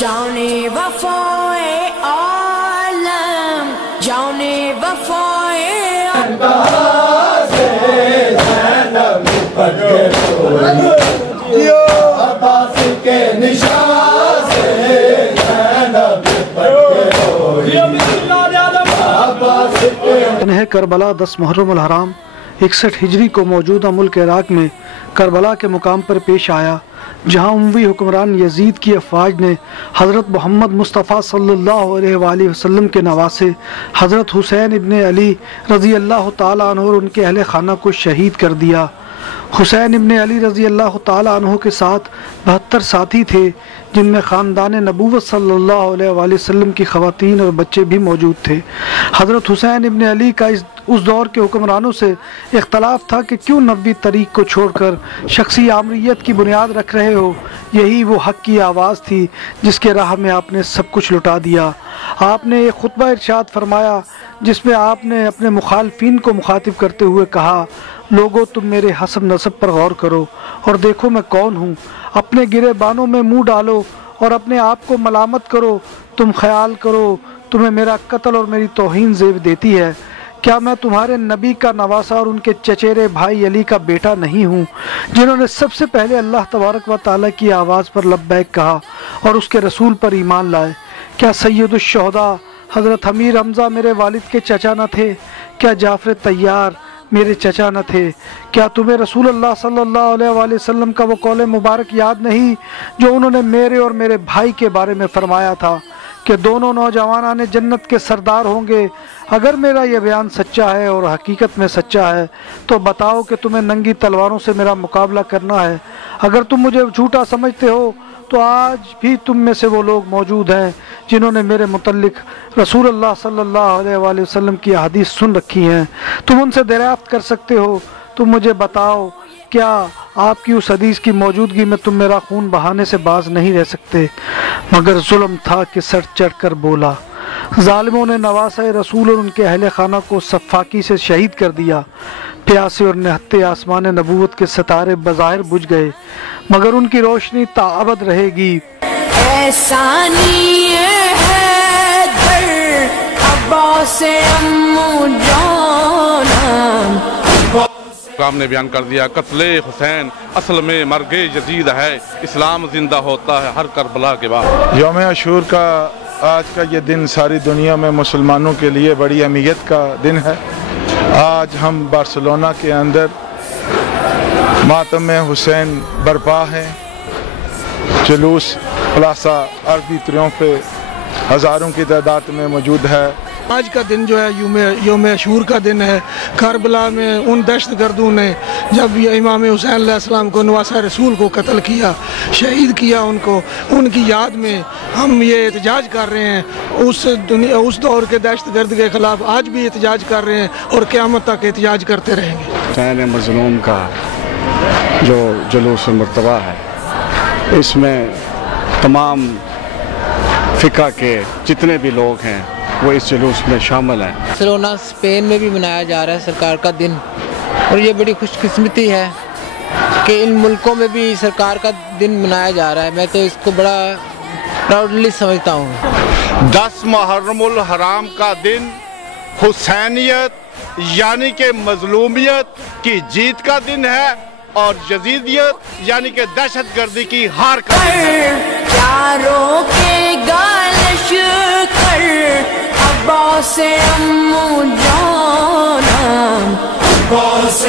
جانے وفائے عالم، جانے وفائے عباس کے نشان سے کربلا 10 محرم الحرام 61 ہجری کو موجودہ ملک عراق میں کربلا کے مقام پر پیش آیا، جہاں اموی حکمران یزید کی افواج نے حضرت محمد مصطفیٰ صلی اللہ علیہ وآلہ وسلم کے نواسے حضرت حسین ابن علی رضی اللہ تعالیٰ عنہ اور ان کے اہل خانہ کو شہید کر دیا۔ حسین ابن علی رضی اللہ تعالیٰ عنہ کے ساتھ 72 ساتھی تھے، جن میں خاندان نبوت صلی اللہ علیہ وآلہ وسلم کی خواتین اور بچے بھی موجود تھے۔ حضرت حسین ابن علی کا اس دور کے حکمرانوں سے اختلاف تھا کہ کیوں نبوی طریق کو چھوڑ کر شخصی آمریت کی بنیاد رکھ رہے ہو۔ یہی وہ حق کی آواز تھی جس کے راہ میں آپ نے سب کچھ لٹا دیا۔ آپ نے ایک خطبہ ارشاد فرمایا جس میں آپ نے اپنے مخالفین کو مخاطب کرتے ہوئے کہا، لوگو تم میرے حسب نسب پر غور کرو اور دیکھو میں کون ہوں، اپنے گرے بانوں میں منہ ڈالو اور اپنے آپ کو ملامت کرو، تم خیال کرو تمہیں میرا قتل اور میری توہین زیب دیتی ہے۔ کیا میں تمہارے نبی کا نواسا اور ان کے چچیرے بھائی علی کا بیٹا نہیں ہوں، جنہوں نے سب سے پہلے اللہ تبارک و تعالیٰ کی آواز پر لبیک کہا اور اس کے رسول پر ایمان لائے؟ کیا سید الشہداء حضرت امیر حمزہ میرے والد کے چچا نہ تھے؟ کیا جعفر طیار میرے چچا نہ تھے؟ کیا تمہیں رسول اللہ صلی اللہ علیہ وآلہ وسلم کا وہ قول مبارک یاد نہیں جو انہوں نے میرے اور میرے بھائی کے بارے میں فرمایا تھا کہ دونوں نوجوانان جنت کے سردار ہوں گے؟ اگر میرا یہ بیان سچا ہے اور حقیقت میں سچا ہے تو بتاؤ کہ تمہیں ننگی تلواروں سے میرا مقابلہ کرنا ہے۔ اگر تم مجھے جھوٹا سمجھتے ہو تو آج بھی تم میں سے وہ لوگ موجود ہیں جنہوں نے میرے متعلق رسول اللہ صلی اللہ علیہ وآلہ وسلم کی احادیث سن رکھی ہیں، تم ان سے دریافت کر سکتے ہو۔ تم مجھے بتاؤ، کیا آپ کی اس حدیث کی موجودگی میں تم میرا خون بہانے سے باز نہیں رہ سکتے؟ مگر ظلم تھا کہ سر چڑھ کر بولا۔ ظالموں نے نواسہ رسول اور ان کے اہل خانہ کو سفاکی سے شہید کر دیا۔ پیاسے اور نہتے آسمان نبوت کے ستارے بظاہر بجھ گئے، مگر ان کی روشنی تا ابد رہے گی۔ احسانی ہے در عباس امو جانم۔ کام نے بیان کر دیا، قتل حسین اصل میں مرگ یزید ہے، اسلام زندہ ہوتا ہے ہر کربلا کے بعد۔ یوم عاشور کا آج کا یہ دن ساری دنیا میں مسلمانوں کے لیے بڑی اہمیت کا دن ہے۔ آج ہم بارسلونا کے اندر ماتم حسین برپا ہے، جلوس پلاسا عربی تریومف پہ ہزاروں کی تعداد میں موجود ہے۔ آج کا دن جو ہے یوم عاشور کا دن ہے۔ کربلا میں ان دہشت گردوں نے جب یہ امام حسین علیہ السلام کو نواسہ رسول کو قتل کیا، شہید کیا ان کو، ان کی یاد میں ہم یہ احتجاج کر رہے ہیں۔ اس دور کے دہشت گرد کے خلاف آج بھی احتجاج کر رہے ہیں اور قیامت تک احتجاج کرتے رہیں گے۔ حسین مظلوم کا جو جلوس مرتبہ ہے، اس میں تمام فقہ کے جتنے بھی لوگ ہیں وہ اس جلوس میں شامل ہیں۔ بارسلونا اسپین میں بھی منایا جا رہا ہے سرکار کا دن، اور یہ بڑی خوش قسمتی ہے کہ ان ملکوں میں بھی سرکار کا دن منایا جا رہا ہے۔ میں تو اس کو بڑا پراؤڈلی سمجھتا ہوں۔ 10 محرم الحرام کا دن حسینیت یعنی کہ مظلومیت کی جیت کا دن ہے، اور یزیدیت یعنی کہ دہشت گردی کی ہار کا دن ہے۔ پیاروں کے گالش کر عباس امو جانم، عباس